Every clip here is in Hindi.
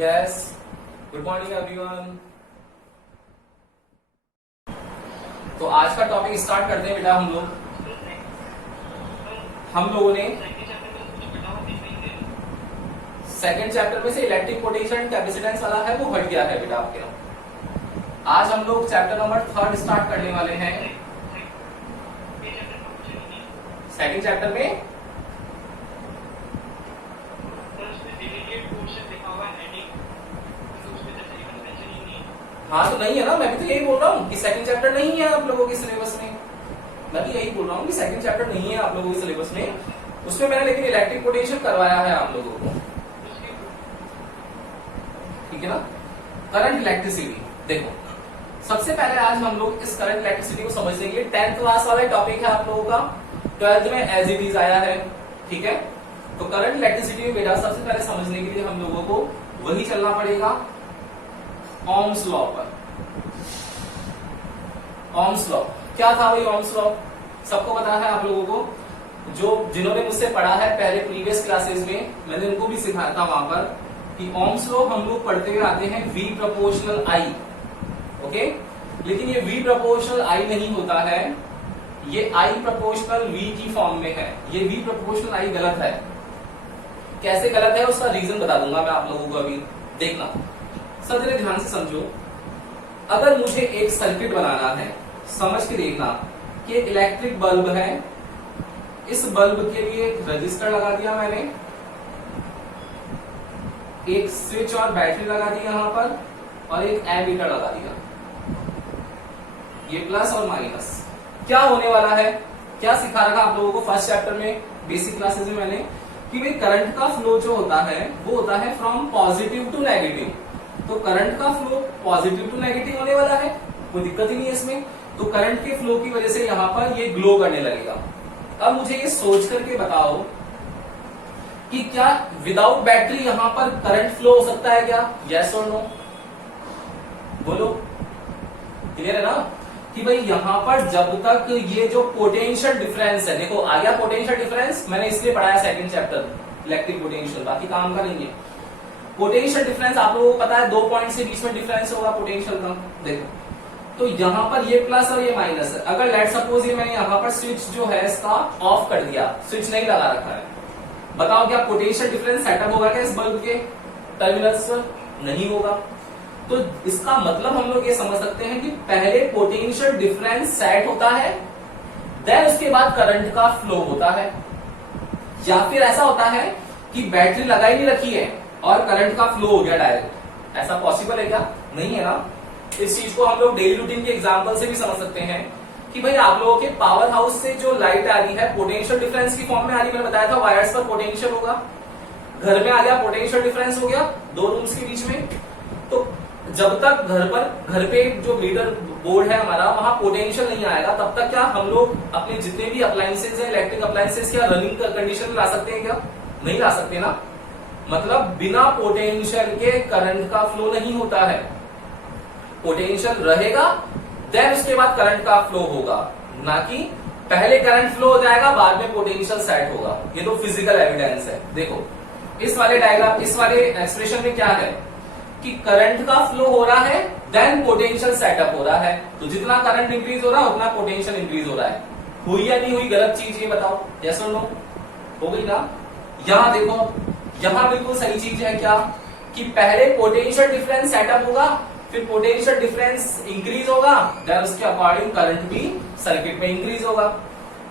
Yes, good morning everyone. तो आज का टॉपिक स्टार्ट करते हैं बेटा। हम लोगों ने सेकंड चैप्टर में से इलेक्ट्रिक पोटेंशियल एंड कैपेसिटेंस वाला है वो हट गया है बेटा आपके यहाँ। आज हम लोग चैप्टर नंबर 3 स्टार्ट करने वाले हैं। सेकंड चैप्टर में हाँ तो नहीं है ना, मैं भी तो यही बोल रहा हूँ कि सेकंड चैप्टर नहीं है आप लोगों के सिलेबस में। मैं भी यही बोल रहा हूँ कि सेकंड चैप्टर नहीं है आप लोगों के सिलेबस में। उसमें मैंने लेकिन इलेक्ट्रिक पोटेंशियल करवाया है आप लोगों को, ठीक है ना। करंट इलेक्ट्रिसिटी देखो, सबसे पहले आज हम लोग इस करंट इलेक्ट्रिसिटी को समझने के लिए 10th क्लास वाला टॉपिक है आप लोगों का, 12th में एज इट इज आया है, ठीक है। तो करंट इलेक्ट्रिसिटी में बेटा सबसे पहले समझने के लिए हम लोगों को वही चलना पड़ेगा, ओम्स लॉ पर। ओम्स लॉ क्या था भाई? ओम्स लॉ सबको पता है आप लोगों को, जो जिन्होंने मुझसे पढ़ा है पहले प्रीवियस क्लासेस में, मैंने उनको भी सिखाया था वहां पर कि ओम्स लॉ हम लोग पढ़ते हुए आते हैं V प्रोपोर्शनल I, ओके। लेकिन ये V प्रोपोर्शनल I नहीं होता है, ये I प्रोपोर्शनल V की फॉर्म में है। ये V प्रोपोर्शनल I गलत है। कैसे गलत है उसका रीजन बता दूंगा मैं आप लोगों को, अभी देखना। सब जरा ध्यान से समझो। अगर मुझे एक सर्किट बनाना है, समझ के देखना कि एक इलेक्ट्रिक बल्ब है, इस बल्ब के लिए एक रजिस्टर लगा दिया मैंने, एक स्विच और बैटरी लगा दी यहां पर, और एक एमीटर लगा दिया। ये प्लस और माइनस। क्या होने वाला है, क्या सिखा रखा आप लोगों को फर्स्ट चैप्टर में बेसिक क्लासेस में मैंने, कि भाई करंट का फ्लो जो होता है वो होता है फ्रॉम पॉजिटिव टू नेगेटिव। तो करंट का फ्लो पॉजिटिव टू नेगेटिव होने वाला है, कोई दिक्कत ही नहीं है इसमें। तो करंट के फ्लो की वजह से यहां पर ये ग्लो करने लगेगा। अब मुझे ये सोच करके बताओ कि क्या विदाउट बैटरी यहां पर करंट फ्लो हो सकता है क्या? यस और नो बोलो। क्लियर है ना कि भाई यहां पर जब तक ये जो पोटेंशियल डिफरेंस है, देखो आ गया पोटेंशियल डिफरेंस, मैंने इसलिए पढ़ाया सेकंड चैप्टर इलेक्ट्रिक पोटेंशियल, बाकी काम का नहीं है। पोटेंशियल डिफरेंस आप लोगों को पता है, 2 पॉइंट से बीच में डिफरेंस होगा पोटेंशियल का। देखो तो यहां पर ये प्लस और ये माइनस है। अगर लेट सपोज ये मैंने यहां पर स्विच जो है इसका ऑफ कर दिया, स्विच नहीं लगा रखा है, बताओ क्या पोटेंशियल डिफरेंस सेटअप होगा क्या इस बल्ब के टर्मिनल्स पर? नहीं होगा। तो इसका मतलब हम लोग ये समझ सकते हैं कि पहले पोटेंशियल डिफरेंस सेट होता है, देन उसके बाद करंट का फ्लो होता है। या फिर ऐसा होता है कि बैटरी लगाई नहीं रखी है और करंट का फ्लो हो गया डायरेक्ट। ऐसा पॉसिबल है क्या? नहीं है ना। इस चीज को हम लोग डेली रूटीन के एग्जांपल से भी समझ सकते हैं कि भाई आप लोगों के पावर हाउस से जो लाइट आ रही है पोटेंशियल डिफरेंस की फॉर्म में आ रही है। मैंने बताया था वायर्स पर पोटेंशियल होगा, घर में आ गया पोटेंशियल डिफरेंस हो गया 2 रूम्स के बीच में। तो जब तक घर पे जो मीटर बोर्ड है हमारा, वहां पोटेंशियल नहीं आएगा, तब तक क्या हम लोग अपने जितने भी अप्लायंसेज है इलेक्ट्रिक अप्लायंसेज क्या रनिंग कंडीशन में ला सकते हैं क्या? नहीं ला सकते ना। मतलब बिना पोटेंशियल के करंट का फ्लो नहीं होता है। पोटेंशियल रहेगा देन उसके बाद करंट का फ्लो होगा, ना कि पहले करंट फ्लो हो जाएगा बाद में पोटेंशियल सेट होगा। ये तो फिजिकल एविडेंस है। देखो इस वाले डायग्राम, इस वाले एक्सप्रेशन में क्या है कि करंट का फ्लो हो रहा है देन पोटेंशियल सेटअप हो रहा है। तो जितना करंट इंक्रीज हो रहा है उतना पोटेंशियल इंक्रीज हो रहा है। हुई या नहीं हुई गलत चीज ये बताओ? यस और नो? हो गई ना। यहां देखो, यहां बिल्कुल सही चीज है क्या कि पहले पोटेंशियल डिफरेंस सेटअप होगा, फिर पोटेंशियल डिफरेंस इंक्रीज होगा, देन उसके अकॉर्डिंग करंट भी सर्किट में इंक्रीज होगा।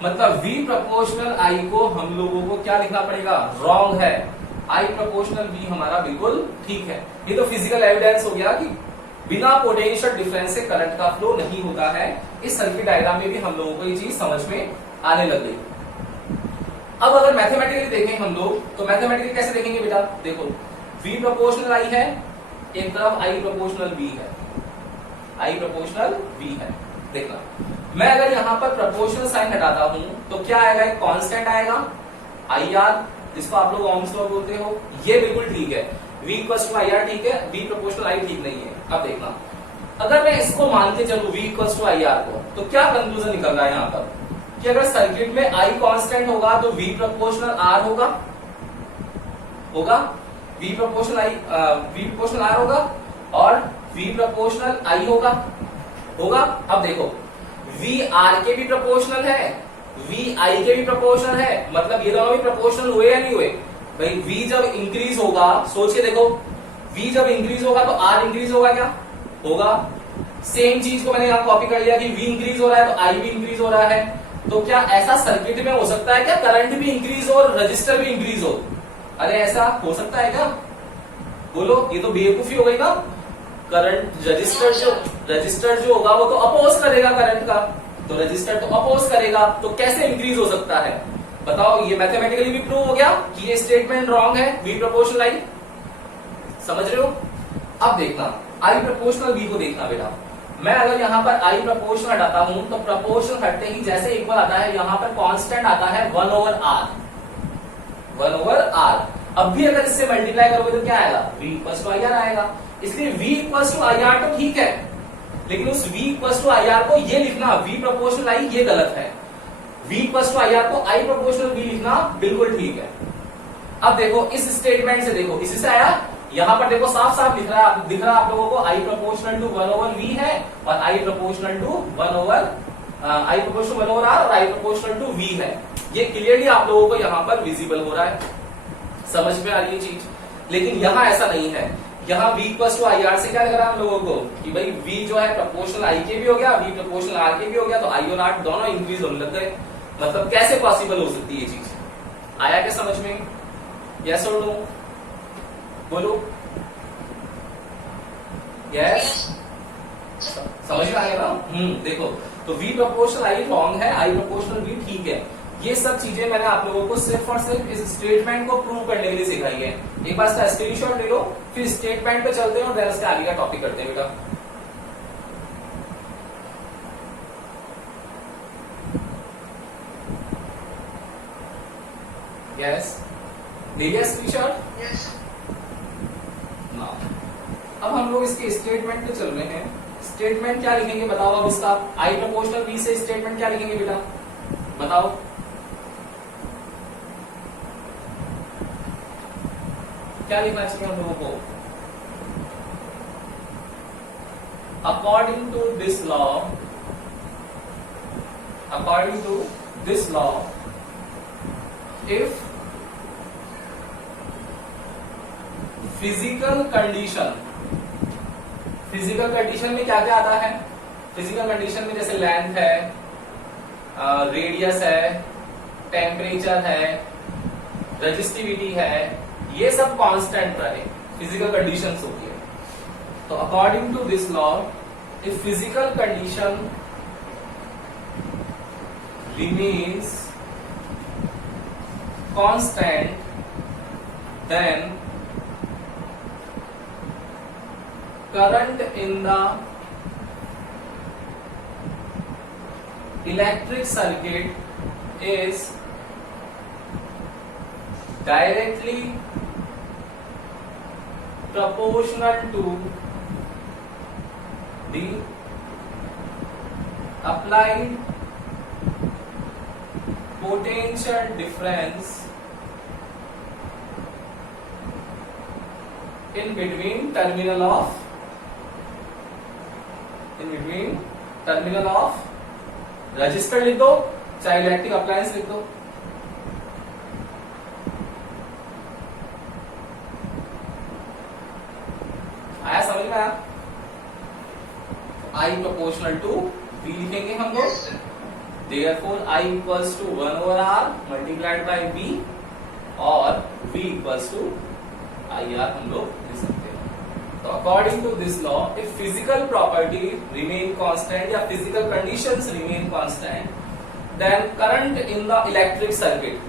मतलब V प्रोपोर्शनल I को हम लोगों को क्या लिखना पड़ेगा? रॉन्ग है। I प्रोपोर्शनल V हमारा बिल्कुल ठीक है। ये तो फिजिकल एविडेंस हो गया कि बिना पोटेंशियल डिफरेंस से करंट का फ्लो नहीं होता है। इस सर्किट डायग्राम में भी हम लोगों को ये चीज समझ में आने लग गई। अब अगर मैथमेटिकली देखें हम लोग, तो मैथमेटिकली कैसे देखेंगे बेटा? देखो V प्रोपोर्शनल I है, एक तरफ I प्रोपोर्शनल V है, I प्रोपोर्शनल V है। देखना मैं अगर यहां पर प्रोपोर्शनल साइन हटाता हूं तो क्या आएगा? एक कांस्टेंट आएगा IR, जिसको आप लोग ओम्स लॉ बोलते हो। ये बिल्कुल ठीक है, V इक्वल टू IR ठीक है, V प्रोपोर्शनल I ठीक नहीं है। अब देखना अगर मैं इसको मान के चलूं V इक्वल टू IR को, तो क्या कंक्लूजन निकल रहा है यहां पर कि अगर सर्किट में I कांस्टेंट होगा तो V प्रोपोर्शनल R होगा। V proportional I, V proportional R होगा और V प्रोपोर्शनल I होगा। अब देखो V R के भी प्रोपोर्शनल है, V I के भी प्रोपोर्शनल है, मतलब ये दोनों भी प्रोपोर्शनल हुए या नहीं हुए भाई। V जब इंक्रीज होगा, सोच के देखो, V जब इंक्रीज होगा तो R इंक्रीज होगा क्या? होगा। सेम चीज को मैंने यहां कॉपी कर लिया कि V इंक्रीज हो रहा है तो I भी इंक्रीज हो रहा है। तो क्या ऐसा सर्किट में हो सकता है क्या करंट भी इंक्रीज हो और रजिस्टर भी इंक्रीज हो? अरे ऐसा हो सकता है क्या? बोलो, ये तो बेवकूफी हो गई ना। करंट रजिस्टर जो होगा वो तो अपोज करेगा करंट का, तो रजिस्टर तो अपोज करेगा, तो कैसे इंक्रीज हो सकता है बताओ? ये मैथमेटिकली भी प्रूव हो गया कि ये स्टेटमेंट रॉन्ग है। V प्रोपोर्शनल I, समझ रहे हो? अब देखना I प्रोपोर्शनल V को देखना बेटा। मैं अगर यहाँ पर I प्रोपोर्शनल हटाता हूं तो प्रोपोर्शनल हटते ही जैसे इक्वल आता है, यहाँ पर कांस्टेंट आता है 1/R। 1/R। अब भी अगर इससे मल्टीप्लाई करोगे तो क्या आएगा? V इक्वल्स टू IR आएगा। इसलिए V इक्वल्स टू IR तो ठीक है, लेकिन उस V इक्वल्स टू IR को ये लिखना V प्रोपोर्शनल I ये गलत है। V इक्वल्स टू IR को I प्रोपोर्शनल V लिखना बिल्कुल ठीक है। अब देखो इस स्टेटमेंट से, देखो इसी से आया, यहां पर देखो साफ साफ दिख रहा है आप लोगों को I प्रोपोर्शनल टू 1/V है और I प्रोपोर्शनल टू 1/R और I प्रोपोर्शनल टू V है। ये क्लियरली आप लोगों को यहां पर विजिबल हो रहा है, समझ में आ रही है चीज। लेकिन यहां ऐसा नहीं है, यहां V इक्वल्स टू IR से क्या लग रहा है हम लोगों को कि भाई V जो है प्रोपोर्शनल I के भी हो गया, V प्रोपोर्शनल R के भी हो गया, तो I और R दोनों इंक्रीज होने लग गए। मतलब कैसे पॉसिबल हो सकती है ये चीज? आया क्या समझ में? यस और नो? बोलो यस। समझ में आ गया ना? देखो तो V प्रोपोर्शनल I रॉन्ग है, I प्रोपोर्शनल V ठीक है। ये सब चीजें मैंने आप लोगों को सिर्फ और सिर्फ इस स्टेटमेंट को प्रूव करने के लिए सिखाई है। एक बार इसका स्क्रीनशॉट ले लो, फिर स्टेटमेंट पे चलते हैं और देन इसके आगे का टॉपिक करते हैं बेटा। यस, ले लिया स्क्रीनशॉट? यस। अब हम लोग इसके स्टेटमेंट पे चल रहे हैं। स्टेटमेंट क्या लिखेंगे बताओ? अब इसका I प्रोपोर्शनल V से स्टेटमेंट क्या लिखेंगे बेटा बताओ? क्या लिखना चाहिए हम लोगों को? According to this law, if physical condition में क्या क्या आता है? फिजिकल कंडीशन में जैसे लेंथ है, रेडियस है, टेम्परेचर है, रेजिस्टिविटी है, ये सब कांस्टेंट रहे, फिजिकल कंडीशंस होती है। तो according to this law, if physical condition remains constant, then current in the electric circuit is directly proportional to the applied potential difference in between terminal of register लिख दो, चाहे इलेक्ट्रिक अप्लायंस लिख दो। आया समझ में? आया? I प्रोपोर्शनल टू V लिखेंगे हम लोग, therefore I equals to 1/R multiplied by V और V इक्वल्स टू IR हम लोग लिख सकते हैं। तो according to this law, if physical property remain constant या physical conditions remain constant, then current in the electric circuit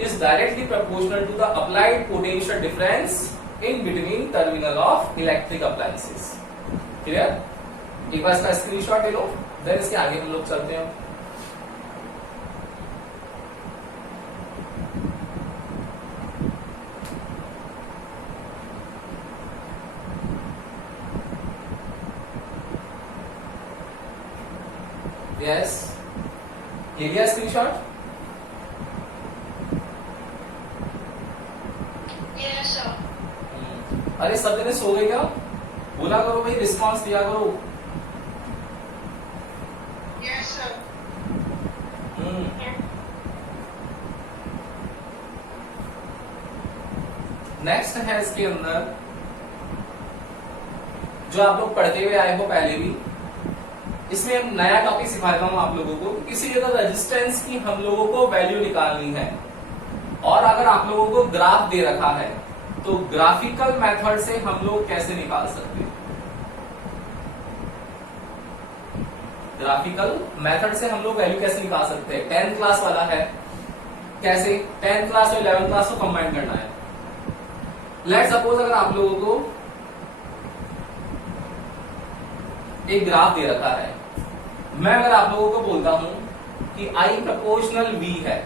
is directly proportional to the applied potential difference in between terminal of electric appliances. Clear? एक बार इसका स्क्रीनशॉट ले लो, देन इसके आगे हम लोग चलते हैं। यस, ले लिया स्क्रीनशॉट? अरे सब जने सो गए क्या? बोला करो भाई, रिस्पॉन्स दिया करो। Yes sir. नेक्स्ट है इसके अंदर जो आप लोग पढ़ते हुए आए हो पहले भी, इसमें हम नया टॉपिक सिखाता हूं आप लोगों को। किसी जगह रेजिस्टेंस की हम लोगों को वैल्यू निकालनी है, और अगर आप लोगों को ग्राफ दे रखा है तो ग्राफिकल मेथड से हम लोग कैसे निकाल सकते हैं? ग्राफिकल मेथड से हम लोग वैल्यू कैसे निकाल सकते हैं? 10th क्लास वाला है। कैसे? 10th क्लास और 11th क्लास को कंबाइन करना है। लेट सपोज अगर आप लोगों को एक ग्राफ दे रखा है, मैं अगर आप लोगों को बोलता हूं कि I प्रपोर्शनल V है,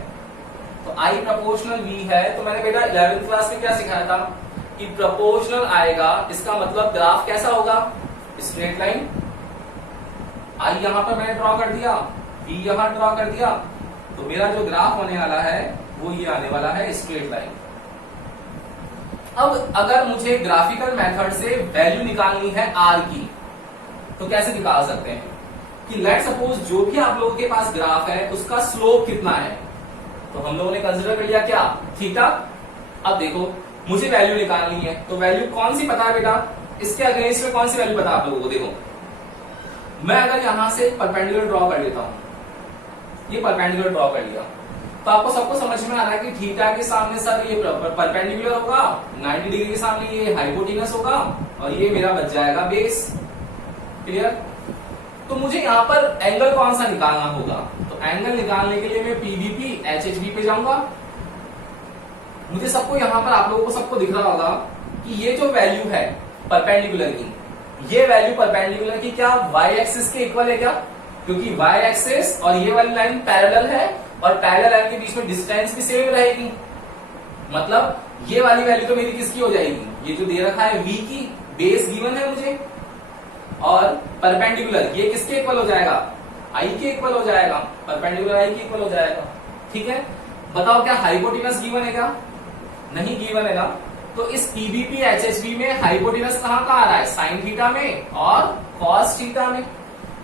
तो I प्रपोर्शनल V है, तो मैंने बेटा 11th क्लास में क्या सिखाया था कि प्रपोर्शनल आएगा, इसका मतलब ग्राफ कैसा होगा? Straight line. I यहां पर मैंने ड्रॉ कर दिया, V यहां ड्रॉ कर दिया, तो मेरा जो ग्राफ होने वाला है वो ये आने वाला है, स्ट्रेट लाइन। अब अगर मुझे ग्राफिकल मेथड से वैल्यू निकालनी है R की, तो कैसे निकाल सकते हैं? कि लेट सपोज जो भी आप लोगों के पास ग्राफ है उसका स्लोप कितना है, तो हम लोगों ने कंसीडर कर लिया क्या? थीटा। अब देखो मुझे वैल्यू निकालनी है, तो वैल्यू कौन सी पता है बेटा? इसके अगेंस्ट में कौन सी वैल्यू पता है आप लोगों को? देखो मैं अगर यहां से परपेंडिकुलर ड्रॉ कर लेता हूं, ये परपेंडिकुलर ड्रॉ कर लिया, तो आपको सबको समझ में आ रहा है कि थीटा के सामने सर ये परपेंडिकुलर होगा, 90 डिग्री के सामने ये हाइपोटेनस होगा, और ये मेरा बच जाएगा बेस। क्लियर? तो मुझे यहां पर एंगल कौन सा निकालना होगा? तो एंगल निकालने के लिए मैं पीवीपी एचएचवी पे जाऊंगा। मुझे सबको यहां पर आप लोगों को सबको दिख रहा होगा कि ये जो वैल्यू है परपेंडिकुलर की, ये वैल्यू परपेंडिकुलर की क्या वाई एक्सिस के इक्वल है क्या? क्योंकि वाई एक्सिस और ये वाली लाइन पैरेलल है, और पैरेलल लाइन के बीच में डिस्टेंस भी सेम रहेगी, मतलब ये वाली वैल्यू तो मेरी किसकी हो जाएगी? ये जो दे रखा है v की, बेस गिवन है मुझे, और परपेंडिकुलर ये किसके इक्वल हो जाएगा? I के इक्वल हो जाएगा, परपेंडिकुलर I के इक्वल हो जाएगा। ठीक है, बताओ क्या हाइपोटेनस गिवन है क्या? नहीं गिवन है ना। तो इस पीबीपी एचएचवी में हाइपोटेनस कहां का आ रहा है? साइन थीटा में और कॉस थीटा में।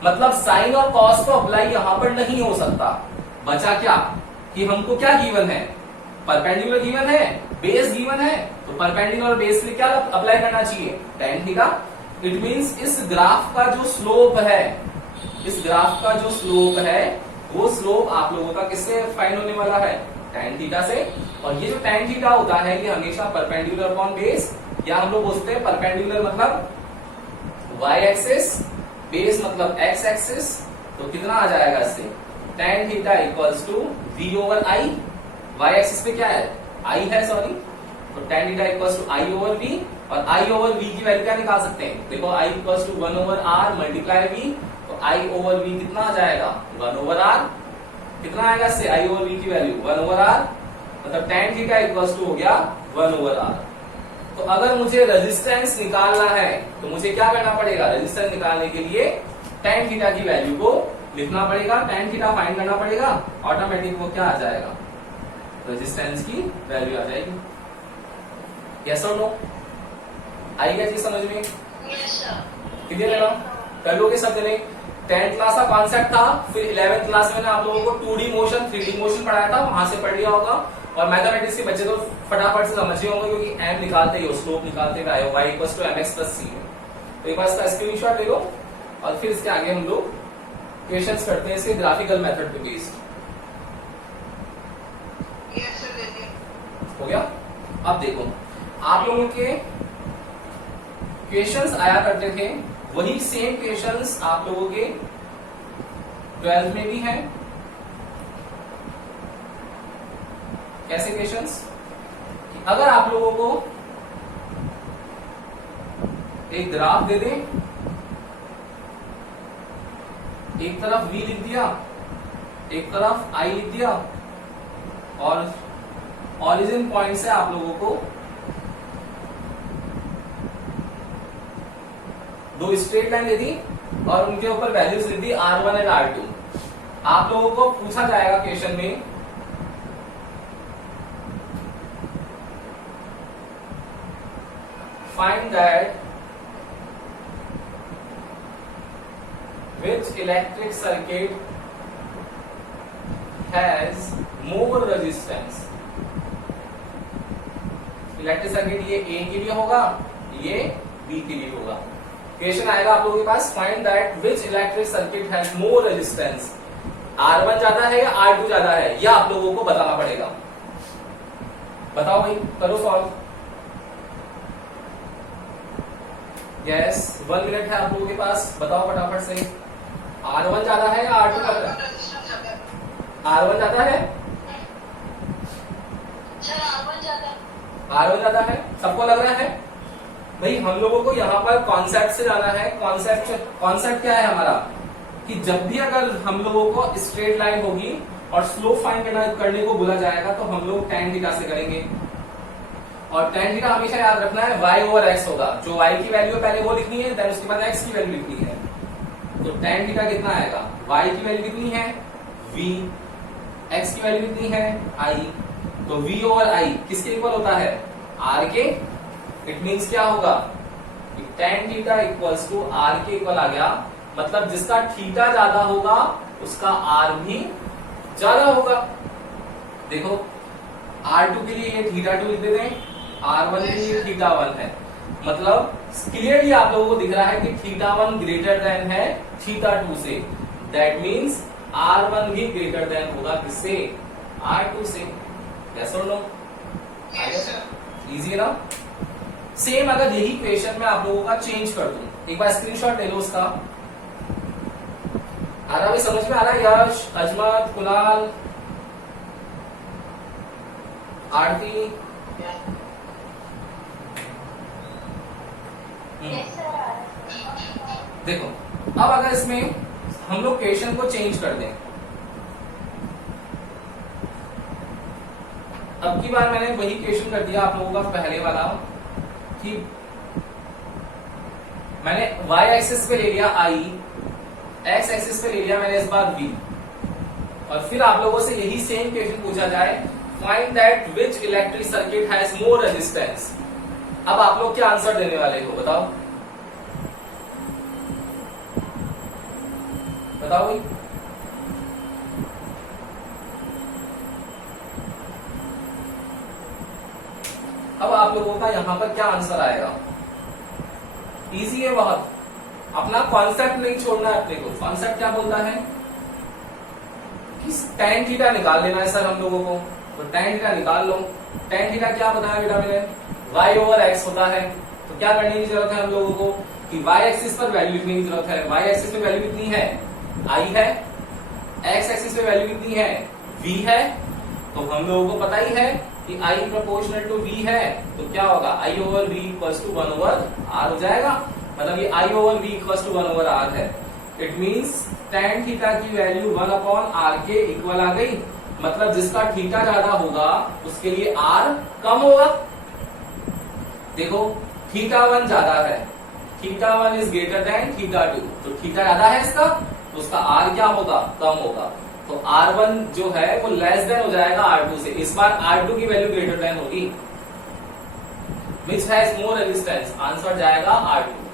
मतलब साइन और कॉस को अप्लाई यहां पर नहीं हो सकता। बचा क्या कि हमको क्या गिवन है? परपेंडिकुलर गिवन है, बेस गिवन है, तो परपेंडिकुलर बेस के लिए क्या अप्लाई करना चाहिए? tan theta. इट मींस इस ग्राफ का जो स्लोप है, इस ग्राफ का जो स्लोप है वो स्लोप आप लोगों का किससे फाइंड होने वाला है? tan थीटा से। और ये जो tan थीटा होता है ये हमेशा परपेंडिकुलर अपॉन बेस, या हम लोग बोलते हैं परपेंडिकुलर मतलब y एक्सिस, बेस मतलब x एक्सिस। तो कितना आ जाएगा इससे? tan theta equals to v over i। y axis पे क्या है? i है, सॉरी। तो tan theta equals to i over v, और i ओवर v की वैल्यू क्या निकाल सकते हैं? देखो i equals to 1 over r multiply v, तो i ओवर v कितना आ जाएगा? 1 ओवर r। कितना आएगा इससे? i ओवर v की वैल्यू 1 ओवर r, मतलब tan थीटा इक्वल्स टू हो गया 1 ओवर r। तो अगर मुझे रेजिस्टेंस निकालना है तो मुझे क्या करना पड़ेगा? रेजिस्टेंस निकालने के लिए tan थीटा की वैल्यू को लिखना पड़ेगा, tan थीटा फाइंड करना पड़ेगा, ऑटोमेटिक वो क्या आ जाएगा? रेजिस्टेंस की वैल्यू आ जाएगी। यस और नो? आई क्या चीज समझ में? Yes sir. क्लियर है ना? कर लोगे सब जने? 10th क्लास का कॉन्सेप्ट था, फिर 11th क्लास में आप लोगों को 2D मोशन 3D मोशन पढ़ाया था, वहां से पढ़ लिया होगा। और मैथमेटिक्स के बच्चे तो फटाफट से समझ गए होंगे, क्योंकि m निकालते ही हो, स्लोप निकालते हुए आए हो, y equals to mx plus c। तो एक बार इसका स्क्रीनशॉट ले लो, और फिर इसके आगे हम लोग क्वेश्चंस करते हैं इसके ग्राफिकल मेथड पे बेस्ड। यस सर, ले लिया। हो गया? अब देखो आप लोगों के क्वेश्चंस आया करते थे, वही सेम क्वेश्चंस आप लोगों के 12th में भी हैं। कैसे क्वेश्चंस? अगर आप लोगों को एक ग्राफ दे दें, एक तरफ v लिख दिया, एक तरफ i लिख दिया, और ओरिजिन पॉइंट से आप लोगों को दो स्ट्रेट लाइन दे दी और उनके ऊपर वैल्यूज लिख दी R1 और R2। आप लोगों को पूछा जाएगा क्वेश्चन में find that which electric circuit has more resistance. Electric circuit ये ए के लिए होगा, ये बी के लिए होगा. क्वेश्चन आएगा आप लोगों के पास, find that which electric circuit has more resistance. R1 ज्यादा है या R2 ज्यादा है, यह आप लोगों को बताना पड़ेगा. बताओ भाई, करो सॉल्व. यस, 1 मिनट है आप लोगों के पास, बताओ फटाफट से. R1 ज्यादा है या R2 ज्यादा है? R1 ज्यादा है, सर R1 ज्यादा. R1 ज्यादा है, सबको लग रहा है. भाई हम लोगों को यहाँ पर कॉन्सेप्ट से जाना है. कॉन्सेप्ट क्या है हमारा, कि जब भी अगर हम लोगों को स्ट्रेट लाइन होगी और स्लोप फाइंड करने को बोला जाएगा तो हम लोग tan थीटा से करेंगे. और tan थीटा हमेशा याद रखना है y ओवर x होगा. जो y की वैल्यू पहले वो लिखनी है, देन उसके बाद x की वैल्यू लिखनी है. तो tan थीटा कितना आएगा, y की वैल्यू कितनी है v, x की वैल्यू कितनी है i. तो v ओवर i किसके इक्वल होता है, r के. इट मींस क्या होगा, tan theta equals to r के इक्वल आ गया. मतलब जिसका थीटा ज्यादा होगा उसका r भी ज्यादा होगा. देखो R2 के लिए ये θ2 लिख देते हैं, R1 के लिए θ1 है. मतलब क्लियरली आप लोगों को दिख रहा है कि θ1 ग्रेटर देन है θ2 से. दैट मींस R1 भी ग्रेटर देन होगा किससे, R2 से. यस और नो? Yes sir. इजी है ना. सेम अगर यही क्वेश्चन में आप लोगों का चेंज कर दूं, एक बार स्क्रीनशॉट ले लो उसका. आ रहा, समझ में आ रहा है? यश, अजमत, कुणाल, आरती. देखो अब अगर इसमें हम लोग क्वेश्चन को चेंज कर दें. अब की बार मैंने वही क्वेश्चन कर दिया आप लोगों का पहले वाला, कि मैंने y एक्सिस पे ले लिया i, x एक्सिस पे ले लिया मैंने इस बार v. और फिर आप लोगों से यही सेम क्वेश्चन पूछा जाए, find that which electric circuit has more resistance. अब आप लोग क्या आंसर देने वाले हो, बताओ बताओ भाई. अब आप लोगों का यहां पर क्या आंसर आएगा, इजी है बहुत. अपना कॉन्सेप्ट नहीं छोड़ना है अपने को. कॉन्सेप्ट क्या बोलता है कि tan थीटा निकाल लेना है सर हम लोगों को. तो tan थीटा निकाल लो. tan थीटा क्या बताया बेटा मैंने, y ओवर x होता है. तो क्या करने की जरूरत है हम लोगों को, कि y एक्सिस पर वैल्यू लिखने की जरूरत है. y एक्सिस पे वैल्यू कितनी है, i है. x एक्सिस पे वैल्यू कितनी है, v है. तो हम लोगों को पता ही है कि i प्रोपोर्शनल टू v है. तो क्या होगा, i over v equals to 1 over r हो जाएगा. मतलब ये i over v equals to 1 over r है. इट मींस tan थीटा की वैल्यू 1 अपॉन r के इक्वल आ गई. मतलब जिसका थीटा ज्यादा होगा उसके लिए r कम होगा. देखो θ1 ज्यादा है, θ1 इज ग्रेटर देन θ2. तो थीटा ज्यादा है इसका, तो उसका r क्या होगा, कम होगा. तो R1 जो है वो लेस देन हो जाएगा R2 से. इस बार R2 की वैल्यू ग्रेटर देन होगी. Which has more resistance, answer जाएगा R2.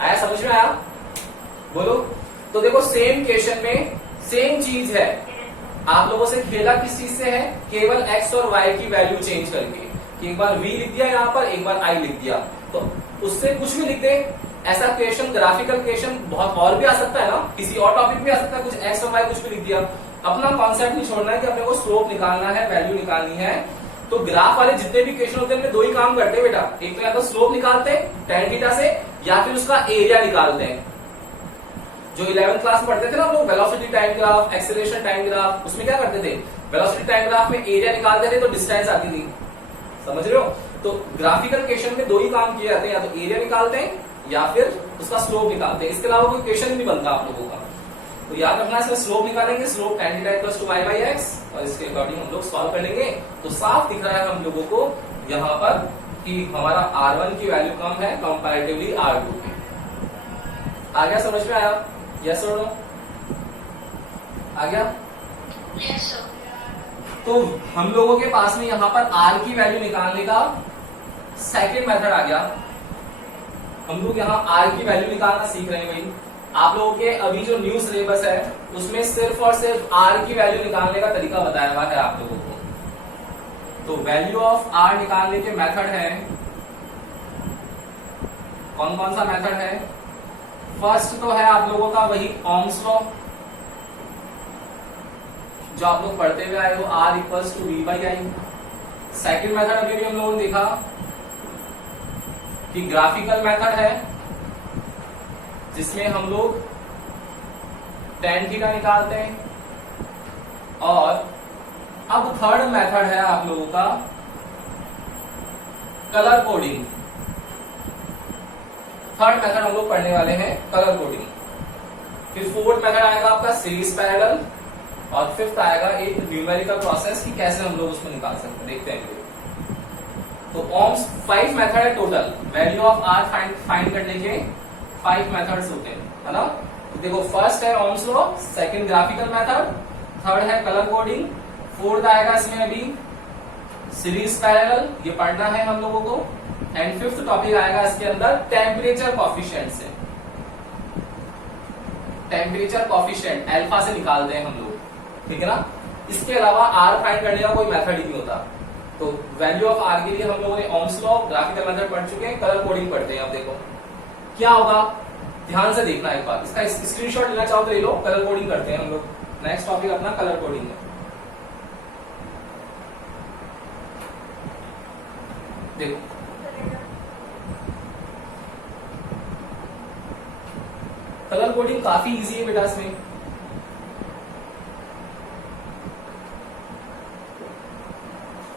आया, समझ में आया? बोलो. तो देखो सेम क्वेश्चन में सेम चीज है. आप लोगों से खेला किस चीज से है, केवल x और y की वैल्यू चेंज करके. कि एक बार v लिख दिया यहाँ पर, एक बार i लिख दिया. तो उससे कुछ भी लिख दे. ऐसा क्वेश्चन, ग्राफिकल क्वेश्चन बहुत और भी आ सकता है ना, किसी और टॉपिक भी आ सकता है. कुछ x और y कुछ भी लिख दिया. अपना कॉन्सेप्ट नहीं छोड़ना है कि अपने को स्लोप निकालना है, वैल्यू निकालनी है. तो ग्राफ वाले जितने भी क्वेश्चन होते हैं उनमें दो ही काम करते हैं बेटा. एक तो या तो स्लोप निकालते हैं tan थीटा से, या फिर उसका एरिया निकालते हैं. जो 11th क्लास में पढ़ते थे ना हम लोग, velocity time graph, acceleration time graph, उसमें क्या करते थे, वेलोसिटी टाइम ग्राफ में एरिया निकालते थे तो डिस्टेंस आती थी. समझ रहे हो? तो ग्राफिकल क्वेश्चन में दो ही काम किए जाते हैं, या तो एरिया निकालते हैं या फिर उसका स्लोप निकालते हैं. इसके अलावा कोई क्वेश्चन ही नहीं बनता आप लोगों का. तो याद रखना, इसमें स्लोप निकालेंगे, slope tan theta equals to y by x, और इसके अकॉर्डिंग हम लोग सॉल्व कर लेंगे. तो साफ दिख रहा है हम लोगों को यहाँ पर कि हमारा R1 की वैल्यू कम है कंपैरेटिवली R2 की. आ गया, समझ में आया? यस और नो? आ गया? Yes sir. तो हम लोगों के पास में यहाँ पर R की वैल्यू निकालने का सेकेंड मेथड आ गया, हम लोग यहाँ आर की वैल्यू निकालना सीख रहे हैं भाई। आप लोगों के अभी जो न्यू सिलेबस है उसमें सिर्फ और सिर्फ आर की वैल्यू निकालने का तरीका बताया हुआ है आप लोगों को। तो वैल्यू ऑफ आर निकालने के मेथड है, कौन कौन सा मेथड है? फर्स्ट तो है आप लोगों का वही ओम्स लॉ जो आप लोग पढ़ते हुए आए हो, r equals to v by i. Second method अभी भी हम लोगों ने देखा कि ग्राफिकल मेथड है जिसमें हम लोग tan थीटा निकालते हैं। और अब थर्ड मेथड है आप लोगों का कलर कोडिंग। थर्ड मेथड हम लोग पढ़ने वाले हैं कलर कोडिंग। फिर फोर्थ मेथड आएगा आपका सीरीज पैरेलल, और फिफ्थ आएगा एक न्यूमेरिकल प्रोसेस कि कैसे हम लोग उसको निकाल सकते हैं, देखते हैं। तो ओम्स 5 मेथड है total, value of r find करने के 5 मेथड्स होते हैं, है ना। तो देखो फर्स्ट है Ohm's law, second graphical method, third है कलर कोडिंग, फोर्थ आएगा इसमें अभी सीरीज पैरेलल, ये पढ़ना है हम लोगों को, एंड फिफ्थ टॉपिक आएगा इसके अंदर टेम्परेचर कॉफिशिएंट से। टेम्परेचर कॉफिशिएंट अल्फा से निकालते हैं हम लोग, ठीक है ना। इसके अलावा आर फाइंड करने का कोई मेथड ही नहीं होता। तो वैल्यू ऑफ आर के लिए हम लोगों ने ओम्स लॉ, ग्राफिकल मेथड पढ़ चुके हैं, कलर कोडिंग पढ़ते हैं। अब देखो क्या होगा, ध्यान से देखना एक बार, इसका स्क्रीनशॉट लेना चाहो तो ले लो। कलर कोडिंग करते हैं हम लोग, नेक्स्ट टॉपिक अपना कलर कोडिंग है। देखो कलर कोडिंग काफी इजी है बेटा। इसमें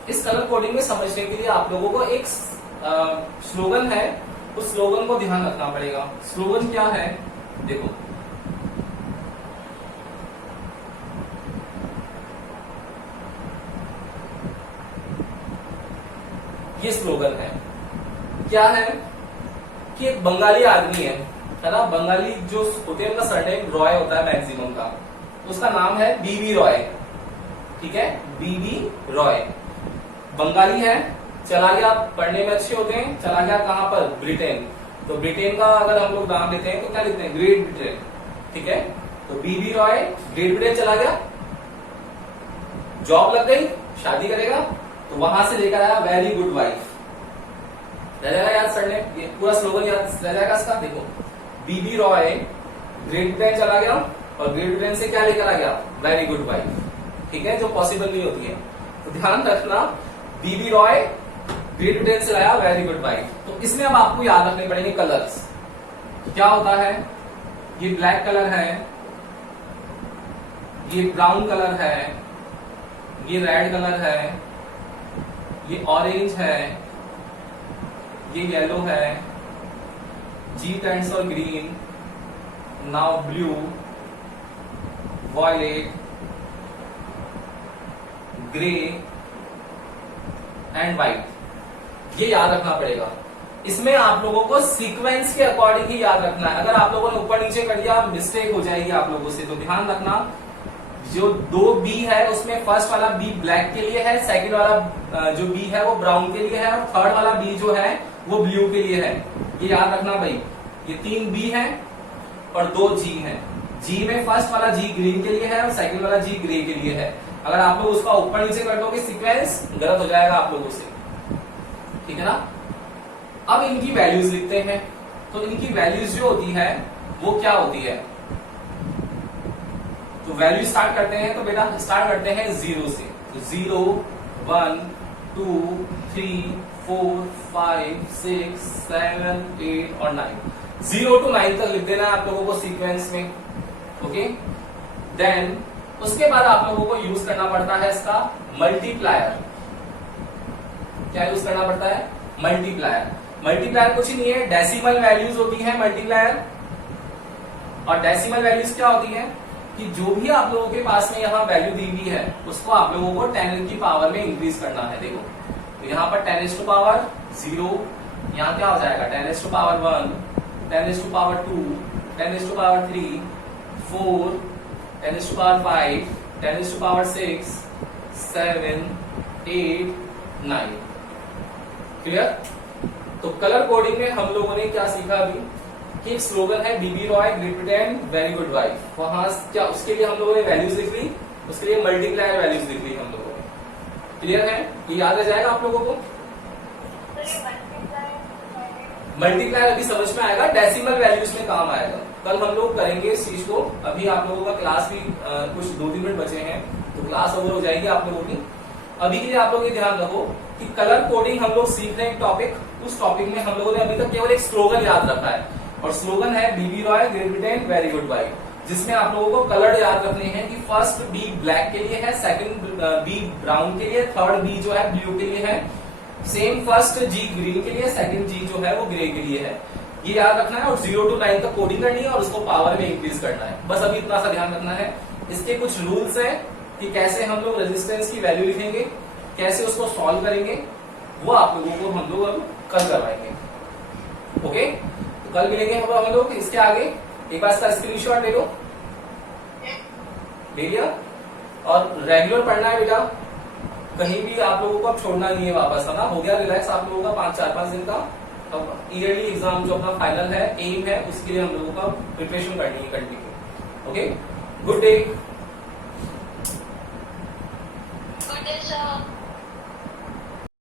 इस कलर कोडिंग में समझने के लिए आप लोगों को एक स्लोगन है, उस स्लोगन को ध्यान रखना पड़ेगा। स्लोगन क्या है, देखो ये स्लोगन है, क्या है कि एक बंगाली आदमी है ना, बंगाली जो होते हैं उनका सरनेम रॉय होता है मैक्सिमम का, उसका नाम है बीबी रॉय, ठीक है, बीबी रॉय। बंगाली है, चला गया, पढ़ने में अच्छे होते हैं, चला गया कहां पर, ब्रिटेन। तो ब्रिटेन का अगर हम लोग नाम लेते हैं तो क्या लिखते हैं, ग्रेट ब्रिटेन, ठीक है। तो बीबी रॉय ग्रेट ब्रिटेन चला गया, जॉब लग गई, शादी करेगा, तो वहां से लेकर आया वेरी गुड वाइफ। रह जाएगा याद सरनेम, ये पूरा स्लोगन याद रह जाएगा इसका। देखो बीबी रॉय ग्रेट ब्रिटेन चला गया और ग्रेट ब्रिटेन से क्या लेकर आ गया, वेरी गुड वाइफ, ठीक है, जो पॉसिबल नहीं होती है। तो ध्यान रखना, बीबी रॉय ग्रेट ब्रिटेन से लाया वेरी गुड वाइफ। तो इसमें अब आपको याद रखने पड़ेंगे कलर्स, क्या होता है। ये ब्लैक कलर है, ये ब्राउन कलर है, ये रेड कलर है, ये ऑरेंज है, ये येलो है, जी टेंट्स और green, now blue, violet, grey and white, ये याद रखना पड़ेगा। इसमें आप लोगों को सीक्वेंस के अकॉर्डिंग ही याद रखना है। अगर आप लोगों ने ऊपर नीचे कर दिया मिस्टेक हो जाएगी आप लोगों से। तो ध्यान रखना, जो 2 बी है उसमें फर्स्ट वाला बी ब्लैक के लिए है, सेकंड वाला जो बी है वो ब्राउन के लिए है, और थर्ड वाला बी जो है वो ब्लू के लिए है। ये याद रखना भाई, ये 3 बी है और 2 जी है। जी में फर्स्ट वाला जी ग्रीन के लिए है और सेकंड वाला जी ग्रे के लिए है। अगर आप लोग उसका ऊपर नीचे कर दोगे सीक्वेंस, गलत हो जाएगा आप लोगों से, ठीक है ना। अब इनकी वैल्यूज लिखते हैं। तो इनकी वैल्यूज जो होती है वो क्या होती है, तो वैल्यू स्टार्ट करते हैं। तो बेटा स्टार्ट करते हैं 0 से। तो 0, 1, 2, 3, 4, 5, 6, 7, 8 और 9, 0 to 9 तक लिख देना है आप लोगों को सीक्वेंस में, ओके। देन उसके बाद आप लोगों को यूज करना पड़ता है इसका मल्टीप्लायर। क्या यूज करना पड़ता है, मल्टीप्लायर। मल्टीप्लायर कुछ नहीं है, डेसिमल वैल्यूज होती है मल्टीप्लायर। और डेसिमल वैल्यूज क्या होती है कि जो भी आप लोगों के पास में यहाँ वैल्यू दी हुई है उसको आप लोगों को 10 की पावर में इंक्रीज करना है। देखो तो यहाँ पर 10 टू पावर 0, यहाँ क्या हो जाएगा 10 to power 1, 10 to power 2, 10 to power 3, 4, 10 to power 5, 10 to power 6, 7, 8, 9। Clear. तो कलर कोडिंग में हम लोगों ने क्या सीखा अभी कि एक स्लोगन है बीबी रॉय Great Britain very good wife, वहां क्या उसके लिए हम लोगों ने वैल्यूज लिख ली, उसके लिए मल्टीप्लायर वैल्यूज लिख ली हम लोगों ने। क्लियर है? ये याद आ जाएगा आप लोगों को? मल्टीप्लायर अभी समझ में आएगा, डेसिमल वैल्यूज में काम आएगा। कल हम लोग करेंगे इस चीज को। अभी आप लोगों का क्लास भी कुछ 2-3 मिनट बचे हैं तो क्लास ओवर हो जाएगी आप लोगों की। अभी के लिए आप लोग ये ध्यान रखो कि कलर कोडिंग हम लोग सीख रहे हैं एक टॉपिक, उस टॉपिक में हम लोगों ने अभी तक केवल एक स्लोगन याद रखा है और स्लोगन है बीबी रॉय Great Britain very good wife, जिसमें आप लोगों को कलर याद रखने हैं कि फर्स्ट बी ब्लैक के लिए है, सेकंड बी ब्राउन के लिए, थर्ड बी जो है ब्लू के लिए है, सेम फर्स्ट जी ग्रीन के लिए, सेकंड जी जो है वो ग्रे के लिए है। ये याद रखना है और 0 to 9 तक कोडिंग करनी है और उसको पावर में इंक्रीज करना है। बस अभी इतना सा ध्यान रखना है। इसके कुछ रूल्स हैं कि कैसे हम लोग रेजिस्टेंस की वैल्यू लिखेंगे, कैसे उसको सॉल्व करेंगे, वो आप लोगों को हम लोग अब कल करवाएंगे। ओके, तो कल मिलेंगे हम लोग। इसके आगे एक बार इसका स्क्रीनशॉट ले लो, ले लिया? और रेगुलर पढ़ना है बेटा, कहीं भी आप लोगों को अब छोड़ना नहीं है वापस, है ना? हो गया रिलैक्स आप लोगों का 4-5 दिन का। अब ईयरली एग्जाम जो अपना फाइनल है, एम है, उसके लिए हम लोगों का प्रिपरेशन करनी है कंटिन्यू। Okay, good day.